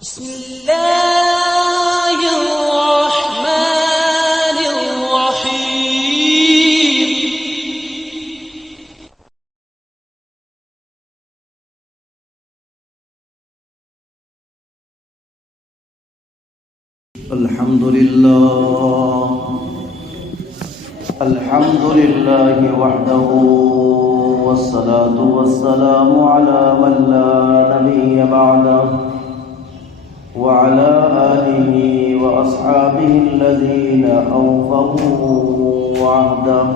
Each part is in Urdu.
بسم الله الرحمن الرحيم. الحمد لله وحده والصلاة والسلام على من لا نبي بعده وعلى آله وأصحابه الذين أوفوا عهده.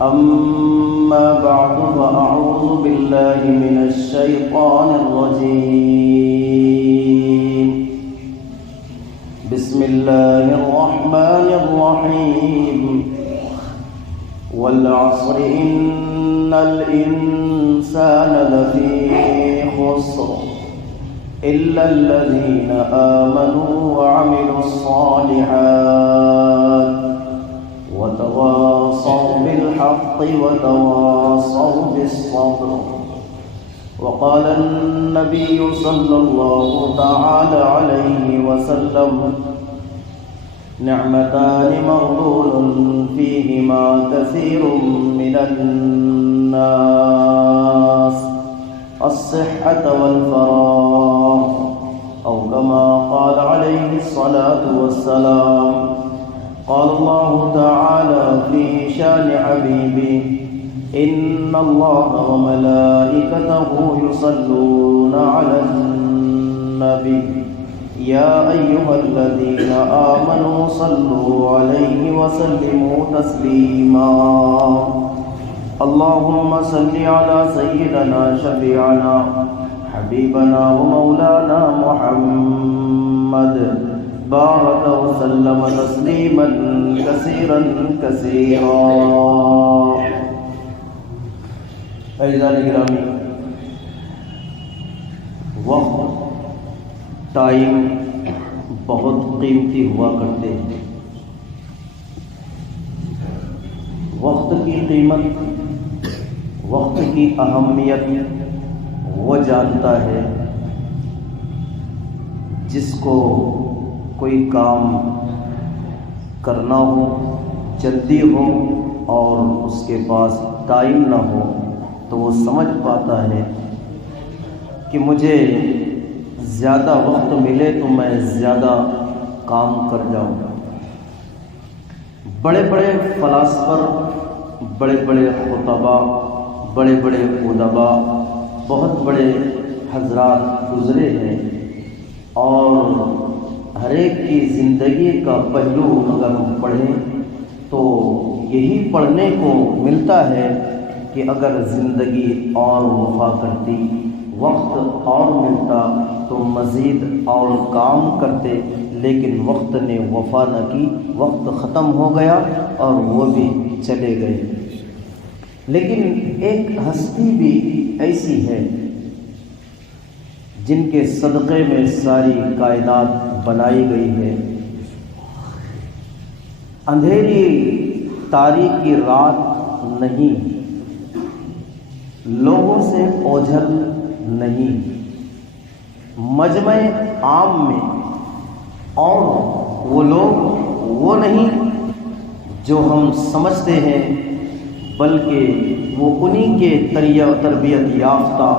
أما بعد فأعوذ بالله من الشيطان الرجيم. بسم الله الرحمن الرحيم. والعصر إن الإنسان لفي خسر إلا الذين آمنوا وعملوا الصالحات وتواصوا بالحق وتواصوا بالصبر. وقال النبي صلى الله تعالى عليه وسلم: نعمتان مغبون فيهما كثير من الناس: الصحة والفراغ، أو كما قال عليه الصلاة والسلام. قال الله تعالى في شان حبيبه: إن الله وملائكته يصلون على النبي يا أيها الذين آمنوا صلوا عليه وسلموا تسليما. اللهم صل على سيدنا شفيعنا حبيبنا ومولانا محمد بارك وسلم تسليما كثيرا كثيرا. عزیزان گرامی، وقت، ٹائم بہت قیمتی ہوا کرتے ہیں. وقت کی قیمت، وقت کی اہمیت وہ جانتا ہے جس کو کوئی کام کرنا ہو، جلدی ہو اور اس کے پاس ٹائم نہ ہو تو وہ سمجھ پاتا ہے کہ مجھے زیادہ وقت ملے تو میں زیادہ کام کر جاؤں. بڑے بڑے فلاسفر، بڑے بڑے خطباء، بڑے بڑے ادباء، بہت بڑے حضرات گزرے ہیں، اور ہر ایک کی زندگی کا پہلو اگر ہم پڑھیں تو یہی پڑھنے کو ملتا ہے کہ اگر زندگی اور وفا کرتی، وقت اور ملتا تو مزید اور کام کرتے، لیکن وقت نے وفا نہ کی، وقت ختم ہو گیا اور وہ بھی چلے گئے. لیکن ایک ہستی بھی ایسی ہے جن کے صدقے میں ساری کائنات بنائی گئی ہے. اندھیری تاریک کی رات نہیں، لوگوں سے اوجھل نہیں، مجمع عام میں، اور وہ لوگ وہ نہیں جو ہم سمجھتے ہیں، بلکہ وہ انہی کے تربیت یافتہ،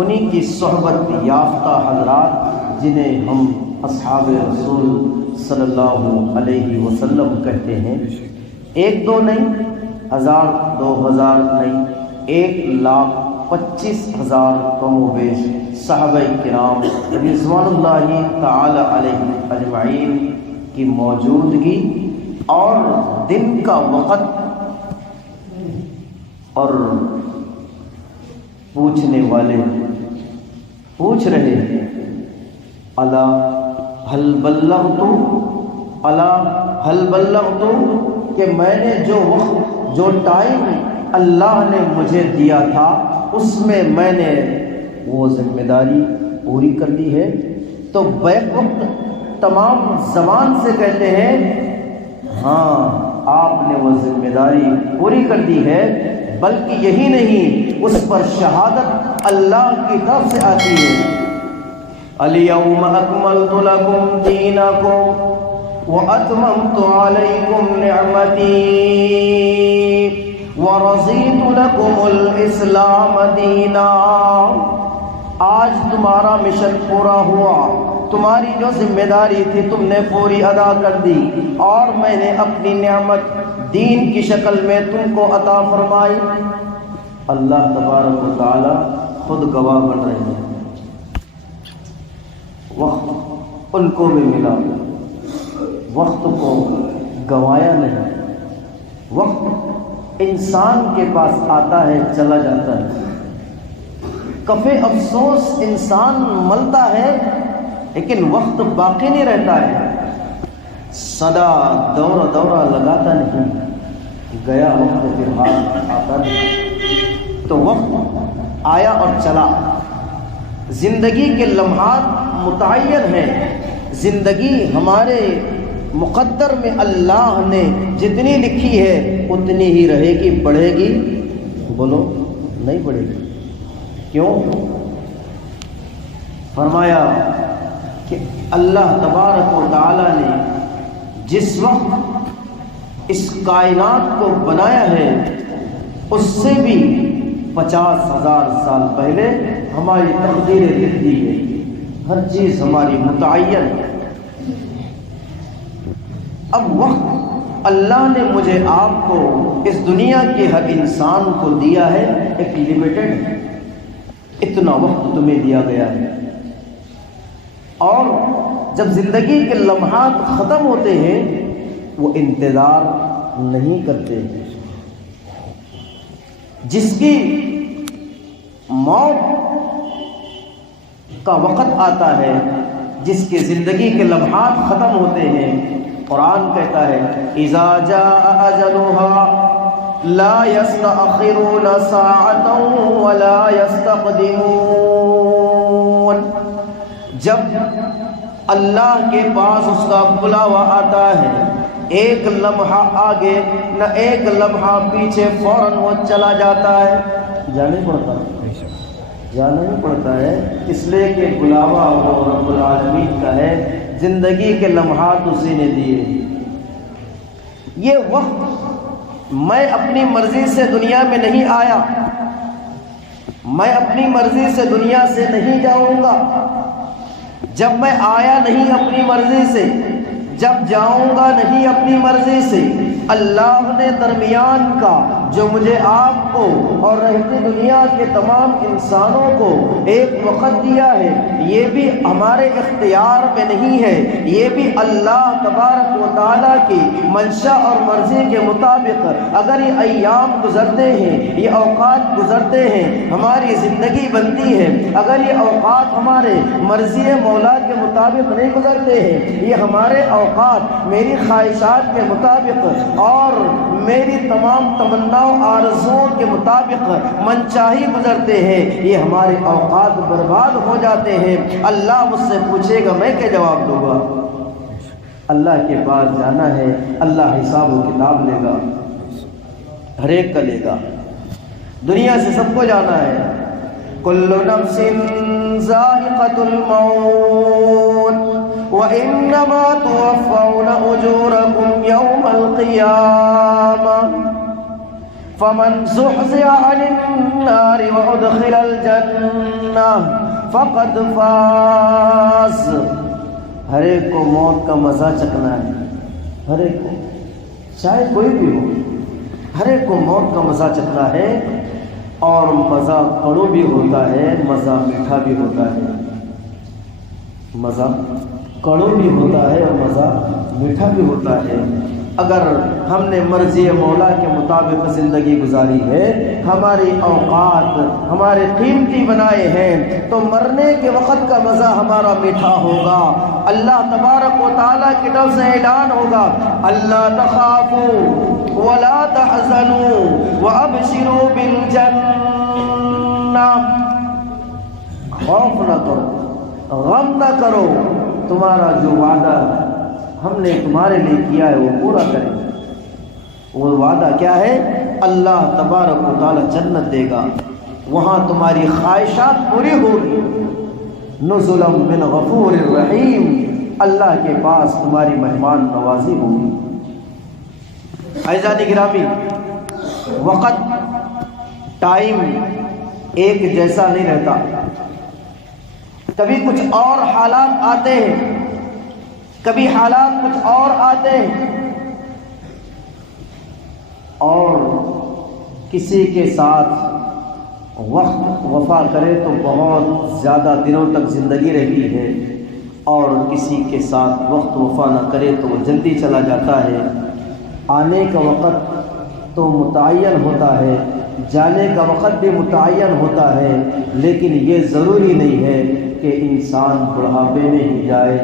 انہی کی صحبت یافتہ حضرات جنہیں ہم اصحاب رسول صلی اللہ علیہ وسلم کہتے ہیں. ایک دو نہیں، ہزار، 2000 نہیں، 1,25,000 کم و بیش صحابہ کرام رضوان اللہ تعالی علیہ اجمعین کی موجودگی اور دن کا وقت، اور پوچھنے والے پوچھ رہے ہیں: الا هل بلغت، الا هل بلغت، کہ میں نے جو وقت، جو ٹائم اللہ نے مجھے دیا تھا اس میں میں نے وہ ذمہ داری پوری کر دی ہے. تو بیک وقت تمام زبان سے کہتے ہیں ہاں آپ نے وہ ذمہ داری پوری کر دی ہے، بلکہ یہی نہیں، اس پر شہادت اللہ کی طرف سے آتی ہے. الیوم اکملت لکم دینکم واتممت علیکم نعمتی ورضیت لکم الاسلام دینا۔ آج تمہارا مشن پورا ہوا، تمہاری جو ذمہ داری تھی تم نے پوری ادا کر دی، اور میں نے اپنی نعمت دین کی شکل میں تم کو عطا فرمائی۔ اللہ تبارک و تعالی خود گواہ بن رہے ہیں۔ وقت ان کو بھی ملا، وقت کو گوایا نہیں۔ وقت انسان کے پاس آتا ہے چلا جاتا ہے، کف افسوس انسان ملتا ہے لیکن وقت باقی نہیں رہتا ہے، سدا دورہ لگاتا نہیں، گیا وقت پھر ہاتھ آتا نہیں۔ تو وقت آیا اور چلا۔ زندگی کے لمحات متعین ہیں، زندگی ہمارے مقدر میں اللہ نے جتنی لکھی ہے اتنی ہی رہے گی، بڑھے گی؟ بولو نہیں بڑھے گی۔ کیوں؟ فرمایا کہ اللہ تبارک و تعالی نے جس وقت اس کائنات کو بنایا ہے اس سے بھی 50,000 سال پہلے ہماری تقدیریں لکھ دی گئی، ہر چیز ہماری متعین ہے۔ اب وقت اللہ نے مجھے آپ کو اس دنیا کے ہر انسان کو دیا ہے، ایک لمیٹڈ ہے، اتنا وقت تمہیں دیا گیا ہے۔ اور جب زندگی کے لمحات ختم ہوتے ہیں وہ انتظار نہیں کرتے۔ جس کی موت کا وقت آتا ہے، جس کی زندگی کے لمحات ختم ہوتے ہیں، قرآن کہتا ہے اذا جاء اجلها لا يستأخرون ساعة ولا يستقدمون۔ جب اللہ کے پاس اس کا بلاوا آتا ہے، ایک لمحہ آگے نہ ایک لمحہ پیچھے، فوراً وہ چلا جاتا ہے۔ جانا ہی پڑتا ہے اس لیے کہ بلاوا وہ رب العالمین کا ہے، زندگی کے لمحات اسی نے دیے۔ یہ وقت میں اپنی مرضی سے دنیا میں نہیں آیا، میں اپنی مرضی سے دنیا سے نہیں جاؤں گا۔ جب میں آیا نہیں اپنی مرضی سے، جب جاؤں گا نہیں اپنی مرضی سے، اللہ نے درمیان کا جو مجھے آپ کو اور رہتی دنیا کے تمام انسانوں کو ایک وقت دیا ہے، یہ بھی ہمارے اختیار میں نہیں ہے، یہ بھی اللہ تبارک و تعالیٰ کی منشا اور مرضی کے مطابق اگر یہ ایام گزرتے ہیں، یہ اوقات گزرتے ہیں، ہماری زندگی بنتی ہے، اگر یہ اوقات ہمارے مرضی مولا کے مطابق نہیں گزرتے ہیں، یہ ہمارے اوقات میری خواہشات کے مطابق اور میری تمام تمناؤں آرزوؤں کے مطابق من چاہی گزرتے ہیں، یہ ہمارے اوقات برباد ہو جاتے ہیں۔ اللہ مجھ سے پوچھے گا میں کیا جواب دوں گا؟ اللہ کے پاس جانا ہے، اللہ حساب و کتاب لے گا، ہر ایک کا لے گا۔ دنیا سے سب کو جانا ہے، کل نفس ذائقۃ الموت وَإِنَّمَا تُوَفَّوْنَ أُجُورَكُمْ يَوْمَ الْقِيَامَةِ فَمَنْ زُحْزِحَ عَنِ النَّارِ وَأُدْخِلَ الْجَنَّةَ فَقَدْ فَازَ۔ ہر ایک کو موت کا مزہ چکھنا ہے، ہر ایک کو، چاہے کوئی بھی ہو، ہر ایک کو موت کا مزہ چکھنا ہے، اور مزہ کڑو بھی ہوتا ہے، مزہ میٹھا بھی ہوتا ہے، مزہ کڑو بھی ہوتا ہے اور مزہ میٹھا بھی ہوتا ہے۔ اگر ہم نے مرضی مولا کے مطابق زندگی گزاری ہے، ہماری اوقات ہمارے قیمتی بنائے ہیں، تو مرنے کے وقت کا مزہ ہمارا میٹھا ہوگا۔ اللہ تبارک و تعالیٰ کی طرف سے اعلان ہوگا اللہ تخافوا ولا تحزنوا وابشروا بالجنہ، خوف نہ کرو، غم نہ کرو، تمہارا جو وعدہ ہم نے تمہارے لیے کیا ہے وہ پورا کریں گے۔ وہ وعدہ کیا ہے؟ اللہ تبارک و تعالی جنت دے گا، وہاں تمہاری خواہشات پوری ہوگی۔ نزلا من غفور الرحیم، اللہ کے پاس تمہاری مہمان نوازی ہوگی۔ عزیزان گرامی، وقت، ٹائم ایک جیسا نہیں رہتا، کبھی کچھ اور حالات آتے ہیں، کبھی حالات کچھ اور آتے ہیں، اور کسی کے ساتھ وقت وفا کرے تو بہت زیادہ دنوں تک زندگی رہتی ہے، اور کسی کے ساتھ وقت وفا نہ کرے تو وہ جلدی چلا جاتا ہے۔ آنے کا وقت تو متعین ہوتا ہے، جانے کا وقت بھی متعین ہوتا ہے، لیکن یہ ضروری نہیں ہے کہ انسان بڑھاپے میں ہی جائے،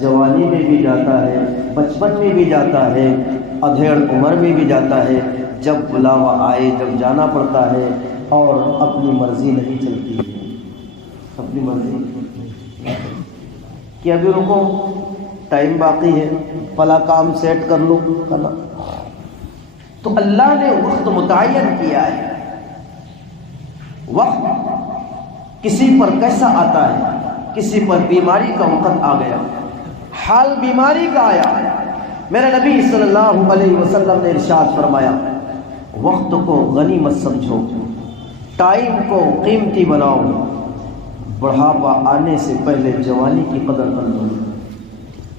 جوانی میں بھی جاتا ہے، بچپن میں بھی جاتا ہے، ادھیڑ عمر میں بھی جاتا ہے۔ جب بلاوا آئے، جب جانا پڑتا ہے، اور اپنی مرضی نہیں چلتی ہے، اپنی مرضی کہ ابھی رکو، ٹائم باقی ہے، فلاں کام سیٹ کر لو کرنا۔ تو اللہ نے وقت متعین کیا ہے۔ وقت کسی پر کیسا آتا ہے، کسی پر بیماری کا وقت آ گیا، حال بیماری کا آیا، میرے نبی صلی اللہ علیہ وسلم نے ارشاد فرمایا، وقت کو غنیمت سمجھو، ٹائم کو قیمتی بناؤ، بڑھاپا آنے سے پہلے جوانی کی قدر کر لو،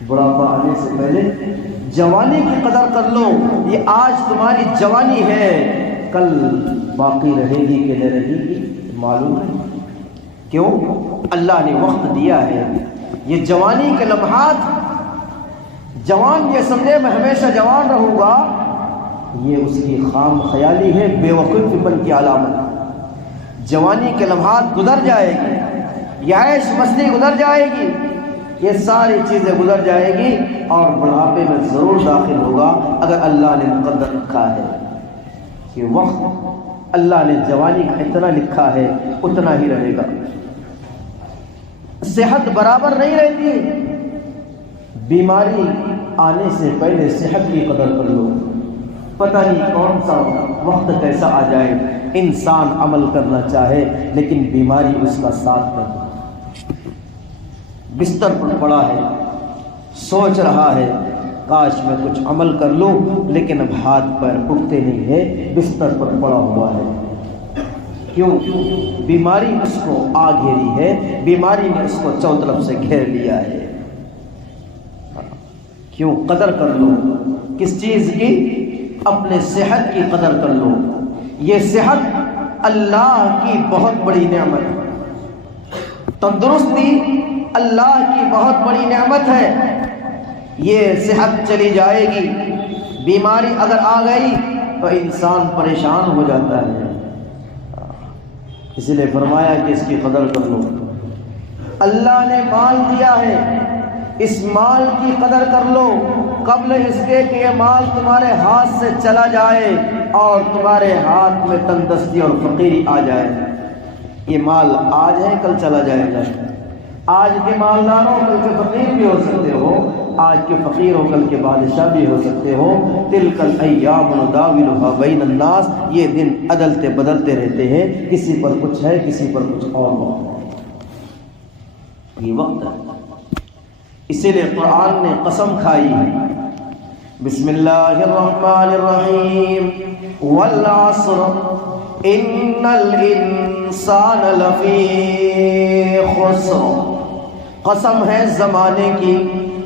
بڑھاپا آنے سے پہلے جوانی کی قدر کر لو۔ یہ آج تمہاری جوانی ہے، کل باقی رہے گی کہ نہ رہے گی معلوم ہے۔ کیوں؟ اللہ نے وقت دیا ہے۔ یہ جوانی کے لمحات، جوان یہ سمجھے میں ہمیشہ جوان رہوں گا، یہ اس کی خام خیالی ہے، بے وقوفی پن کی علامت۔ جوانی کے لمحات گزر جائے گی، یہ عیش مستی گزر جائے گی، یہ ساری چیزیں گزر جائے گی، اور بڑھاپے میں ضرور داخل ہوگا اگر اللہ نے مقدر رکھا ہے کہ وقت اللہ نے جوانی کا اتنا لکھا ہے اتنا ہی رہے گا۔ صحت برابر نہیں رہتی، بیماری آنے سے پہلے صحت کی قدر کر لو، پتہ نہیں کون سا وقت کیسا آ جائے، انسان عمل کرنا چاہے لیکن بیماری اس کا ساتھ نہ دے۔ بستر پر پڑا ہے، سوچ رہا ہے کاش میں کچھ عمل کر لوں، لیکن اب ہاتھ پیر اٹھتے نہیں ہے، بستر پر پڑا ہوا ہے۔ کیوں؟ بیماری اس کو آ گھیری ہے، بیماری نے اس کو چوطرف سے گھیر لیا ہے۔ کیوں؟ قدر کر لو کس چیز کی؟ اپنے صحت کی قدر کر لو۔ یہ صحت اللہ کی بہت بڑی نعمت ہے، تندرستی اللہ کی بہت بڑی نعمت ہے۔ یہ صحت چلی جائے گی، بیماری اگر آ گئی تو انسان پریشان ہو جاتا ہے۔ اس لیے فرمایا کہ اس کی قدر کر لو۔ اللہ نے مال دیا ہے، اس مال کی قدر کر لو قبل اس کے کہ یہ مال تمہارے ہاتھ سے چلا جائے اور تمہارے ہاتھ میں تندرستی اور فقیری آ جائے۔ یہ مال آج ہے، کل چلا جائے گا۔ آج کے مالداروں کل کے فقیر بھی ہو سکتے ہو، آج کے فقیر ہو کل کے بادشاہ بھی ہو سکتے ہو۔ تلک الایام نداولها بین الناس، یہ دن عدلتے بدلتے رہتے ہیں، کسی پر کچھ ہے، کسی پر کچھ اور وقت ہے۔ یہ وقت ہے، اسی لیے قرآن نے قسم کھائی ہے، بسم اللہ الرحمن الرحیم، والعصر ان الانسان لفی خسر۔ قسم ہے زمانے کی،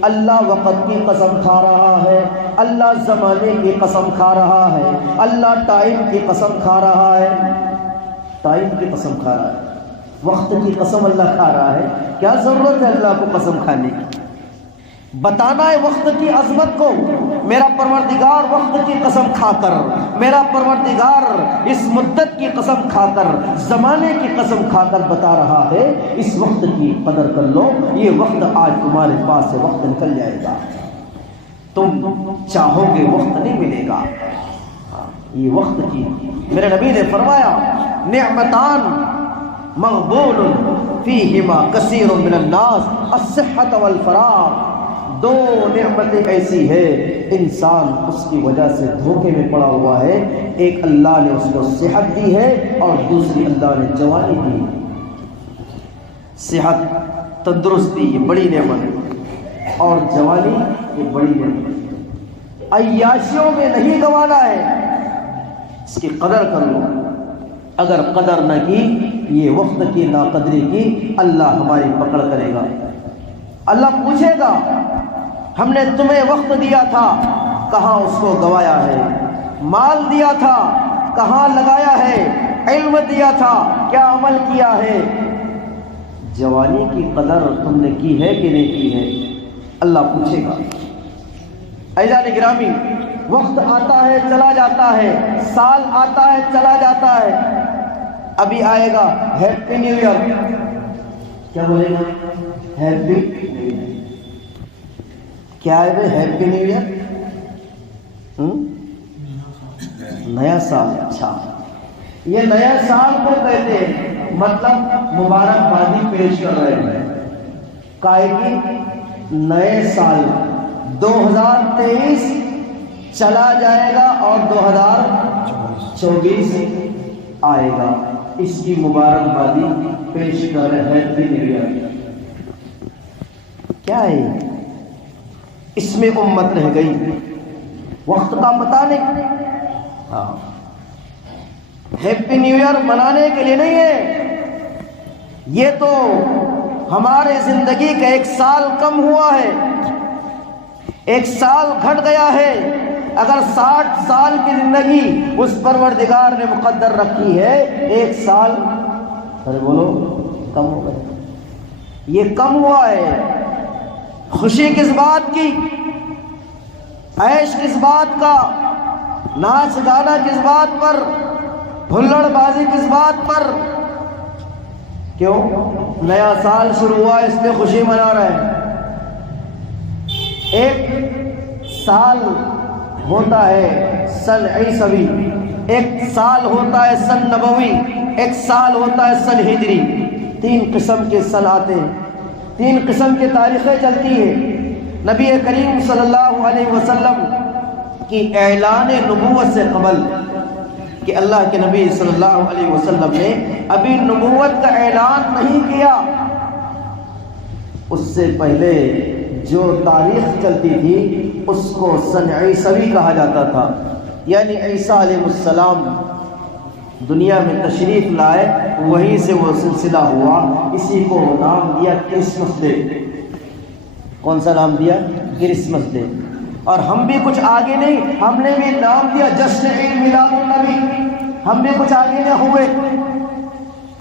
اللہ وقت کی قسم کھا رہا ہے، اللہ زمانے کی قسم کھا رہا ہے، اللہ ٹائم کی قسم کھا رہا ہے، ٹائم کی قسم کھا رہا ہے، وقت کی قسم اللہ کھا رہا ہے۔ کیا ضرورت ہے اللہ کو قسم کھانے کی؟ بتانا ہے وقت کی عظمت کو۔ میرا پروردگار وقت کی قسم کھا کر، میرا پروردگار اس مدت کی قسم کھا کر، زمانے کی قسم کھا کر بتا رہا ہے اس وقت کی قدر کر لو، یہ وقت آج تمہارے پاس سے وقت نکل جائے گا، تم چاہو گے وقت نہیں ملے گا۔ یہ وقت کی، میرے نبی نے فرمایا نعمتان مغبون فیہما کثیر من الناس الصحۃ والفراغ۔ دو نعمتیں ایسی ہے انسان اس کی وجہ سے دھوکے میں پڑا ہوا ہے، ایک اللہ نے اس کو صحت دی ہے اور دوسری اللہ نے جوانی دی۔ صحت تندرستی یہ بڑی نعمت ہے، اور جوانی یہ بڑی نعمت ہے۔ عیاشیوں میں نہیں گوانا ہے، اس کی قدر کر لو۔ اگر قدر نہ کی، یہ وقت کی ناقدری کی، اللہ ہماری پکڑ کرے گا۔ اللہ پوچھے گا ہم نے تمہیں وقت دیا تھا، کہاں اس کو گوایا ہے؟ مال دیا تھا، کہاں لگایا ہے؟ علم دیا تھا، کیا عمل کیا ہے؟ جوانی کی قدر تم نے کی ہے کہ نہیں کی ہے؟ اللہ پوچھے گا۔ عزیزان گرامی، وقت آتا ہے چلا جاتا ہے، سال آتا ہے چلا جاتا ہے، ابھی آئے گا ہیپی نیو ایئر، کیا بولے گا؟ ہیپی نیو ایئر، کیا ہے بھائی ہیپی نیو ایئر؟ نیا سال۔ اچھا، یہ نیا سال کو کہتے ہیں، مطلب مبارکبادی پیش کر رہے ہیں کائے کی نئے سال 2023 چلا جائے گا اور 2024 آئے گا، اس کی مبارکبادی پیش کر رہے ہیں۔ ہیپی نیو ایئر کیا ہے؟ اس میں امت رہ گئی، وقت کا پتہ نہیں۔ ہاں، ہیپی نیو ایئر منانے کے لیے نہیں ہے، یہ تو ہمارے زندگی کا ایک سال کم ہوا ہے، ایک سال گھٹ گیا ہے۔ اگر 60 سال کی زندگی اس پروردگار نے مقدر رکھی ہے، ایک سال ارے بولو کم ہو گیا، یہ کم ہوا ہے۔ خوشی کس بات کی، عیش کس بات کا، ناچ گانا کس بات پر، ہلڑ بازی کس بات پر؟ کیوں؟ نیا سال شروع ہوا، اس میں خوشی منا رہے ہیں۔ ایک سال ہوتا ہے سن عیسوی، ایک سال ہوتا ہے سن نبوی، ایک سال ہوتا ہے سن ہجری۔ 3 قسم کے سن آتے ہیں، 3 قسم کی تاریخیں چلتی ہیں۔ نبی کریم صلی اللہ علیہ وسلم کی اعلان نبوت سے قبل، کہ اللہ کے نبی صلی اللہ علیہ وسلم نے ابھی نبوت کا اعلان نہیں کیا، اس سے پہلے جو تاریخ چلتی تھی اس کو سن عیسوی کہا جاتا تھا، یعنی عیسیٰ علیہ السلام دنیا میں تشریف لائے، وہیں سے وہ سلسلہ ہوا۔ اسی کو نام دیا کرسمس ڈے۔ کون سا نام دیا؟ Christmas day. اور ہم بھی کچھ آگے نہیں، ہم نے بھی نام دیا جشن عید میلاد النبی، ہم بھی کچھ آگے نہ ہوئے۔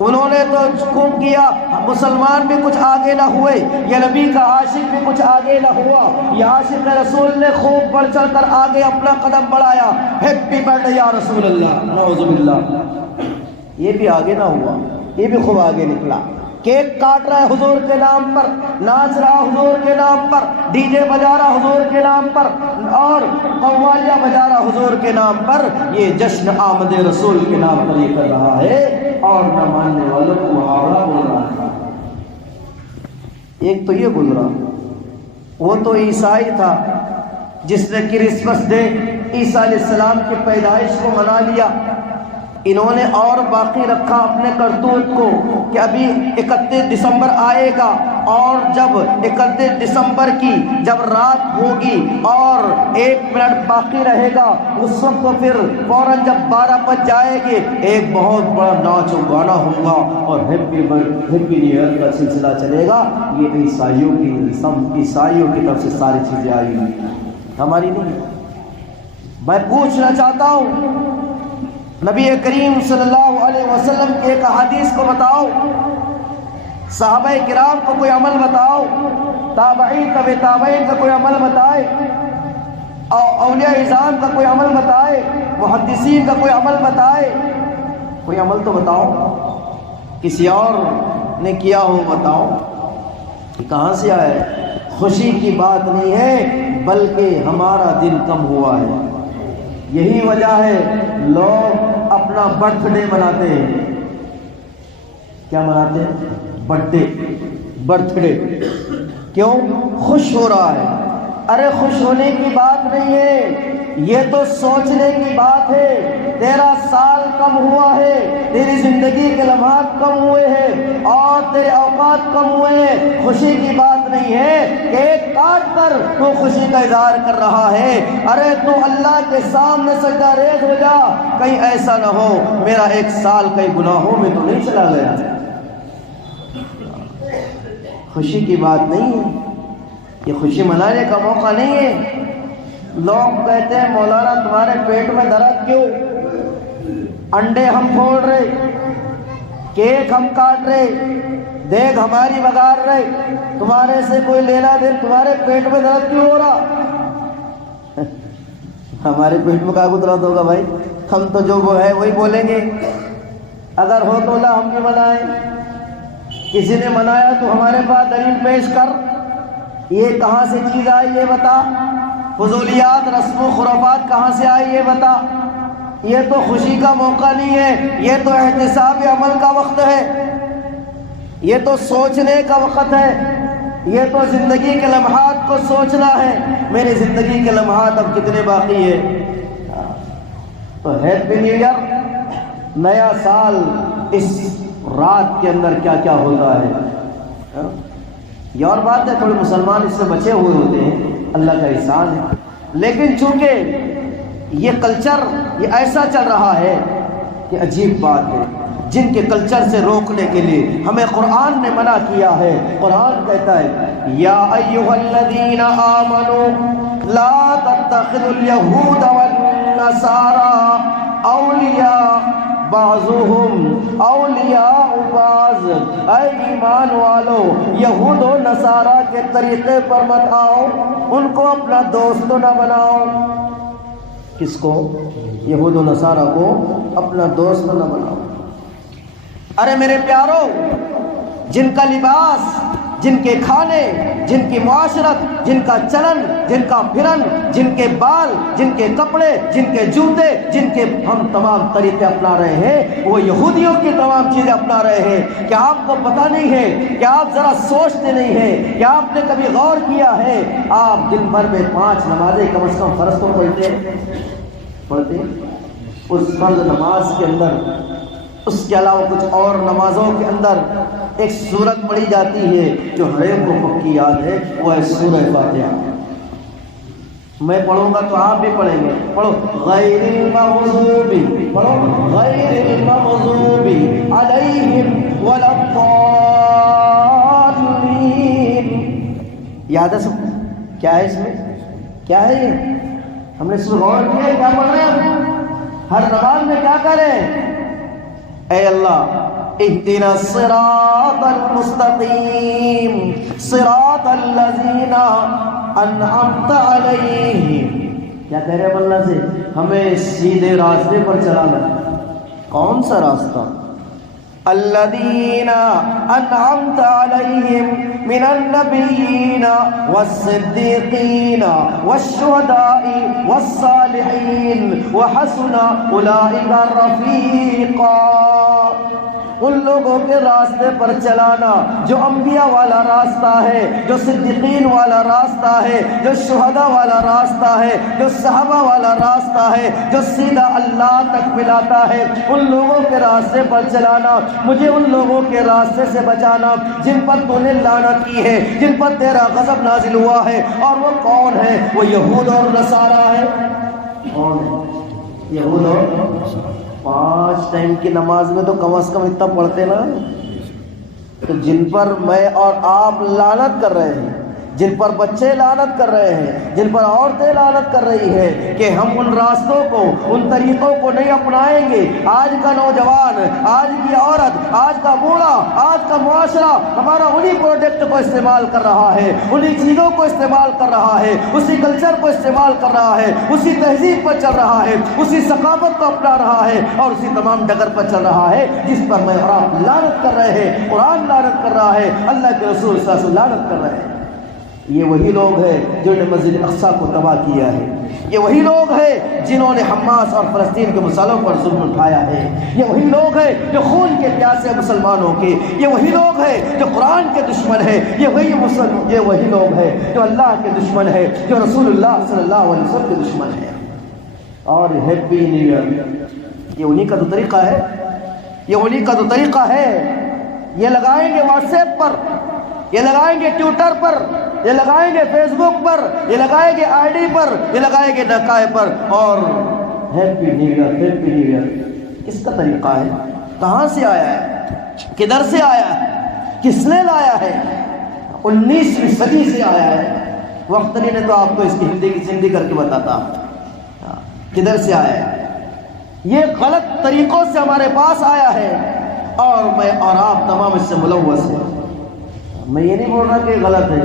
انہوں نے تو خوب کیا، مسلمان بھی کچھ آگے نہ ہوئے، یا نبی کا عاشق بھی کچھ آگے نہ ہوا، یا عاشق رسول نے خوب بڑھ چڑھ کر آگے اپنا قدم بڑھایا، ہیپی برتھ ڈے یا رسول اللہ، نعوذ باللہ۔ یہ بھی آگے نہ ہوا، یہ بھی خوب آگے نکلا۔ کیک کاٹ رہا ہے حضور کے نام پر، ناچ رہا حضور کے نام پر، ڈی جے بجا رہا حضور کے نام پر، اور قوالیاں بجا رہا حضور کے نام پر۔ یہ جشن آمد رسول کے نام پر یہ کر رہا ہے، اور نہ ماننے والوں کو محاورہ بول رہا ہے۔ ایک تو یہ بول رہا، وہ تو عیسائی تھا جس نے کرسمس ڈے عیسیٰ علیہ السلام کی پیدائش کو منا لیا۔ انہوں نے اور باقی رکھا اپنے کرتوت کو کہ ابھی 31 دسمبر آئے گا، اور جب 31 دسمبر کی جب رات ہوگی اور 1 منٹ باقی رہے گا، اس وقت کو پھر فوراً جب 12 بج جائے گے، ایک بہت بڑا ناچ و گانا ہوگا اور ہیپی نیو ایئر کا سلسلہ چلے گا۔ یہ عیسائیوں کی طرف سے ساری چیزیں آئی ہیں، ہماری نہیں۔ میں پوچھنا چاہتا ہوں، نبی کریم صلی اللہ علیہ وسلم کے ایک حدیث کو بتاؤ، صحابہ کرام کو کوئی عمل بتاؤ، تابعین کا تابعین کا کوئی عمل بتائے، اولیاء اعظام کا کوئی عمل بتائے، محدثین کا کوئی عمل بتائے، کوئی عمل تو بتاؤ، کسی اور نے کیا ہو بتاؤ۔ یہ کہاں سے آئے؟ خوشی کی بات نہیں ہے، بلکہ ہمارا دن کم ہوا ہے۔ یہی وجہ ہے لوگ اپنا برتھ ڈے مناتے ہیں۔ کیا مناتے ہیں؟ Birth day. کیوں؟ خوش ہو رہا ہے، ارے خوش ہونے کی بات نہیں ہے، یہ تو سوچنے کی بات ہے۔ تیرا سال کم ہوا ہے، تیری زندگی کے لمحات کم ہوئے ہیں اور تیرے اوقات کم ہوئے ہیں۔ خوشی کی بات نہیں ہے کہ ایک کاٹ کر تو خوشی کا اظہار کر رہا ہے۔ ارے تو اللہ کے سامنے سجدہ ریز ہو جا، کہیں ایسا نہ ہو میرا ایک سال کئی گناہوں میں تو نہیں چلا گیا۔ خوشی کی بات نہیں ہے، یہ خوشی منانے کا موقع نہیں ہے۔ لوگ کہتے ہیں مولانا تمہارے پیٹ میں درد کیوں؟ انڈے ہم پھوڑ رہے، کیک ہم کاٹ رہے، دیگ ہماری بگاڑ رہے، تمہارے سے کوئی لینا دے، تمہارے پیٹ میں درد کیوں ہو رہا؟ ہمارے پیٹ میں کیا درد ہوگا بھائی؟ ہم تو جو وہ ہے وہی بولیں گے۔ اگر ہو تو اللہ ہم بھی منائیں، کسی نے منایا تو ہمارے پاس دلیل پیش کر، یہ کہاں سے چیز آئی یہ بتا، فضولیات رسم و خرافات کہاں سے آئی یہ بتا۔ یہ تو خوشی کا موقع نہیں ہے، یہ تو احتساب عمل کا وقت ہے، یہ تو سوچنے کا وقت ہے، یہ تو زندگی کے لمحات کو سوچنا ہے۔ میری زندگی کے لمحات اب کتنے باقی ہیں؟ تو ہیپی نیو ایئر، نیا سال، اس رات کے اندر کیا کیا ہوتا ہے۔ یہ اور بات ہے، تھوڑے مسلمان اس سے بچے ہوئے ہوتے ہیں، اللہ کا احسان ہے، لیکن چونکہ یہ کلچر یہ ایسا چل رہا ہے کہ عجیب بات ہے۔ جن کے کلچر سے روکنے کے لیے ہمیں قرآن نے منع کیا ہے۔ قرآن کہتا ہے یا ایھا الذین آمنوا لا تتخذوا اليہود والنصارى اولیاء بعضهم اولیاء بعض، اے ایمان والو یہود و نصارہ کے طریقے پر مت آؤ، ان کو اپنا دوست نہ بناؤ۔ کس کو؟ یہود و نصارہ کو اپنا دوست نہ بناؤ۔ ارے میرے پیارو، جن کا لباس، جن کے کھانے، جن کی معاشرت، جن کا چلن، جن کا پھرن، جن کے بال، جن کے کپڑے، جن کے جوتے، جن کے ہم تمام طریقے اپنا رہے ہیں، وہ یہودیوں کی تمام چیزیں اپنا رہے ہیں۔ کیا آپ کو پتہ نہیں ہے؟ کیا آپ ذرا سوچتے نہیں ہیں؟ کیا آپ نے کبھی غور کیا ہے؟ آپ دن بھر میں 5 نمازیں کم از کم فرض تو پڑھتے ہیں۔ اس فرض نماز کے اندر، اس کے علاوہ کچھ اور نمازوں کے اندر ایک سورت پڑھی جاتی ہے جو ہر ایک کو پکی یاد ہے، وہ ہے سورہ فاتحہ۔ میں پڑھوں گا تو آپ بھی پڑھیں گے، پڑھو غیر المغضوب، پڑھو غیر المغضوب علیہم ولا الضالین۔ یاد ہے سب؟ کیا ہے اس میں؟ کیا ہے یہ؟ ہم نے اس میں غور کیا ہے؟ کیا پڑھ رہے ہیں؟ ہر نماز میں کیا کریں؟ اے اللہ اهدنا الصراط المستقیم صراط الذین انعمت علیہم۔ کیا کہہ رہے ہیں اللہ سے؟ ہمیں سیدھے راستے پر چلانا۔ کون سا راستہ؟ الذین انعمت علیہم من النبیین والصدیقین والشہداء والصالحین وحسن اولئک رفیقا۔ ان لوگوں کے راستے پر چلانا جو انبیاء والا راستہ ہے، جو صدیقین والا راستہ ہے، جو شہداء والا راستہ ہے، جو صحابہ والا راستہ ہے، جو سیدھا اللہ تک ملاتا ہے، ان لوگوں کے راستے پر چلانا۔ مجھے ان لوگوں کے راستے سے بچانا جن پر تو نے لعنت کی ہے، جن پر تیرا غضب نازل ہوا ہے۔ اور وہ کون ہے؟ وہ یہود اور نصارہ ہے۔ کون ہے؟ یہود اور 5 ٹائم کی نماز میں تو کم از کم اتنا پڑھتے نا، تو جن پر میں اور آپ لعنت کر رہے ہیں، جن پر بچے لعنت کر رہے ہیں، جن پر عورتیں لعنت کر رہی ہیں کہ ہم ان راستوں کو، ان طریقوں کو نہیں اپنائیں گے۔ آج کا نوجوان، آج کی عورت، آج کا بوڑھا، آج کا معاشرہ ہمارا انہی پروڈکٹ کو استعمال کر رہا ہے، انہی چیزوں کو استعمال کر رہا ہے، اسی کلچر کو استعمال کر رہا ہے، اسی تہذیب پر چل رہا ہے، اسی ثقافت کو اپنا رہا ہے اور اسی تمام ڈگر پر چل رہا ہے جس پر میں اور آپ لعنت کر رہے ہیں، قرآن لعنت کر رہا ہے، اللہ کے رسول صلی اللہ علیہ وسلم لعنت کر رہے ہیں۔ یہ وہی لوگ ہیں جنہوں نے مسجد اقصی کو تباہ کیا ہے۔ یہ وہی لوگ ہیں جنہوں نے حماس اور فلسطین کے مسلمانوں پر ظلم اٹھایا ہے، یہ وہی لوگ ہیں جو خون کے پیاسے مسلمانوں کے، یہ وہی لوگ ہیں جو قرآن کے دشمن ہیں، یہ وہی لوگ ہیں جو اللہ کے دشمن ہیں، جو رسول اللہ صلی اللہ علیہ وسلم کے دشمن ہیں۔ اور ہیپی نیو ایئر یہ انہی کا تو طریقہ ہے، یہ انہی کا تو طریقہ ہے۔ یہ لگائیں گے واٹس ایپ پر، یہ لگائیں گے ٹویٹر پر، یہ لگائیں گے فیس بک پر، یہ لگائیں گے آئی ڈی پر، یہ لگائیں گے نقائے پر، اور happy new year happy new year. کس کا طریقہ ہے؟ کہاں سے آیا ہے؟ کدھر سے آیا ہے؟ کس نے لایا ہے؟ 19ویں صدی سے آیا ہے۔ وقت نہیں تو آپ کو اس کی ہندی کی سندھی کر کے بتاتا کدھر سے آیا ہے۔ یہ غلط طریقوں سے ہمارے پاس آیا ہے، اور میں اور آپ تمام اس سے ملوث ہیں۔ میں یہ نہیں بول رہا کہ غلط ہے،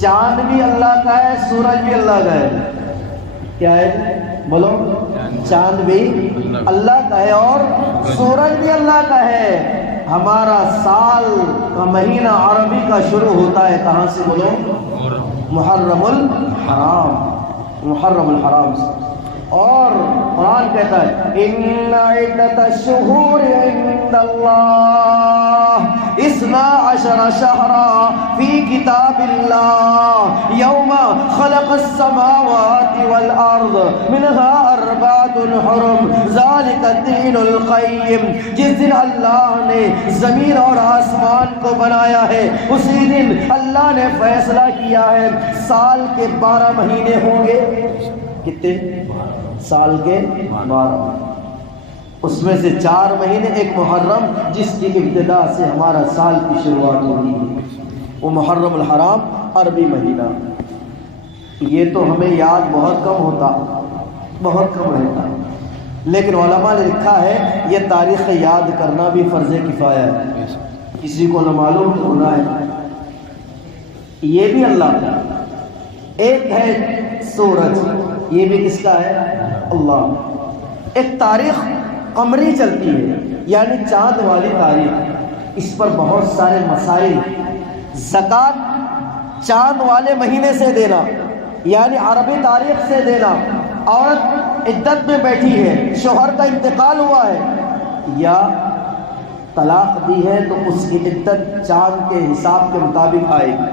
چاند بھی اللہ کا ہے، سورج بھی اللہ کا ہے۔ کیا ہے بولو؟ چاند بھی اللہ کا ہے اور سورج بھی اللہ کا ہے۔ ہمارا سال کا مہینہ عربی کا شروع ہوتا ہے کہاں سے بولو؟ محرم الحرام، محرم الحرام سے۔ اور قرآن کہتا ہے ان عدت الشہور عند اللہ 12 شہرا فی کتاب اللہ یوم خلق السماوات والارض منها 4 حرم ذالک الدین القیم۔ جس دن اللہ نے زمین اور آسمان کو بنایا ہے اسی دن اللہ نے فیصلہ کیا ہے سال کے 12 مہینے ہوں گے۔ کتنے؟ سال کے 12۔ اس میں سے 4 مہینے، ایک محرم جس کی ابتدا سے ہمارا سال کی شروعات ہوگی، وہ محرم الحرام عربی مہینہ۔ یہ تو ہمیں یاد بہت کم ہوتا، بہت کم رہتا، لیکن علماء نے لکھا ہے یہ تاریخ یاد کرنا بھی فرض کفایہ ہے، کسی کو نہ معلوم تو گناہ ہے۔ یہ بھی اللہ کا۔ ایک ہے سورج، یہ بھی کس کا ہے؟ اللہ۔ ایک تاریخ قمری چلتی ہے، یعنی چاند والی تاریخ، اس پر بہت سارے مسائل۔ زکوٰۃ چاند والے مہینے سے دینا، یعنی عربی تاریخ سے دینا۔ عورت عدت میں بیٹھی ہے، شوہر کا انتقال ہوا ہے یا طلاق دی ہے تو اس کی عدت چاند کے حساب کے مطابق آئے گی۔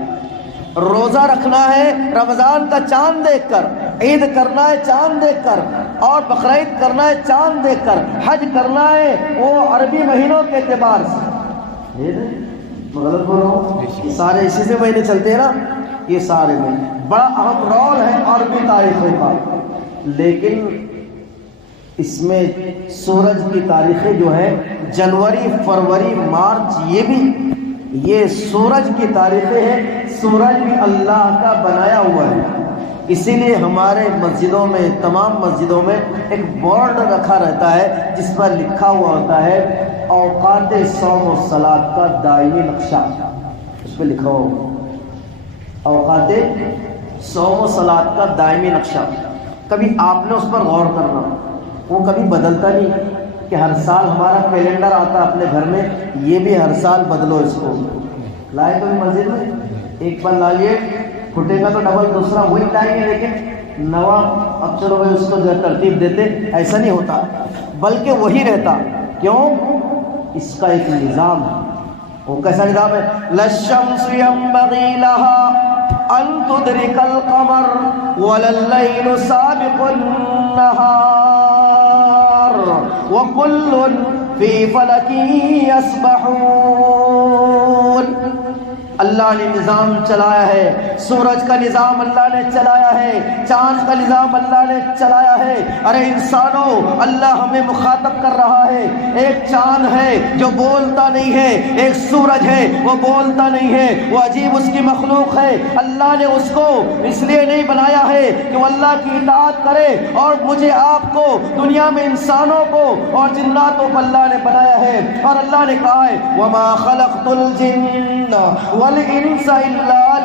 روزہ رکھنا ہے رمضان کا چاند دیکھ کر، عید کرنا ہے چاند دیکھ کر، اور بقرعید کرنا ہے چاند دیکھ کر، حج کرنا ہے وہ عربی مہینوں کے اعتبار سے۔ غلط بول رہا ہوں؟ یہ سارے اسی سے مہینے چلتے ہیں نا، یہ سارے میں بڑا اہم رول ہے عربی تاریخوں کا، لیکن اس میں سورج کی تاریخیں جو ہیں جنوری، فروری، مارچ، یہ سورج کی تاریخیں ہیں۔ سورج بھی اللہ کا بنایا ہوا ہے، اسی لیے ہمارے مسجدوں میں، تمام مسجدوں میں ایک بورڈ رکھا رہتا ہے جس پر لکھا ہوا ہوتا ہے اوقات صوم و صلاۃ کا دائمی نقشہ۔ اس پہ لکھا ہوا اوقات صوم و صلاۃ کا دائمی نقشہ۔ کبھی آپ نے اس پر غور کرنا، وہ کبھی بدلتا نہیں کہ ہر سال ہمارا کیلنڈر آتا اپنے گھر میں، یہ بھی ہر سال بدلو اس کو۔ لائے کبھی مسجد میں؟ ایک بار لا لیے، پھٹے گا تو ڈبل دوسرا وہی لائیں گے، لیکن نوا اب چلو بھائی اس کو جو ترتیب دیتے، ایسا نہیں ہوتا، بلکہ وہی رہتا۔ کیوں؟ اس کا ایک نظام ہے۔ وہ کیسا نظام ہے؟ لَلشَّمْسُ يَنبَغِي لَهَا أَن تُدْرِكَ الْقَمَرَ وَلَلَّيْلُ سَابِقُ النَّهَارِ وَكُلٌّ فِي فَلَكٍ يَسْبَحُونَ۔ اللہ نے نظام چلایا ہے، سورج کا نظام اللہ نے چلایا ہے، چاند کا نظام اللہ نے چلایا ہے۔ ارے انسانوں، اللہ ہمیں مخاطب کر رہا ہے۔ ایک چاند ہے جو بولتا نہیں ہے، ایک سورج ہے وہ بولتا نہیں ہے، وہ عجیب اس کی مخلوق ہے۔ اللہ نے اس کو اس لیے نہیں بنایا ہے کہ وہ اللہ کی اطاعت کرے، اور مجھے آپ کو دنیا میں انسانوں کو اور جناتوں کو اللہ نے بنایا ہے۔ اور اللہ نے کہا ہے وَمَا خَلَقْتُ الْجِنَّ وَالْإِنسَ إِلَّا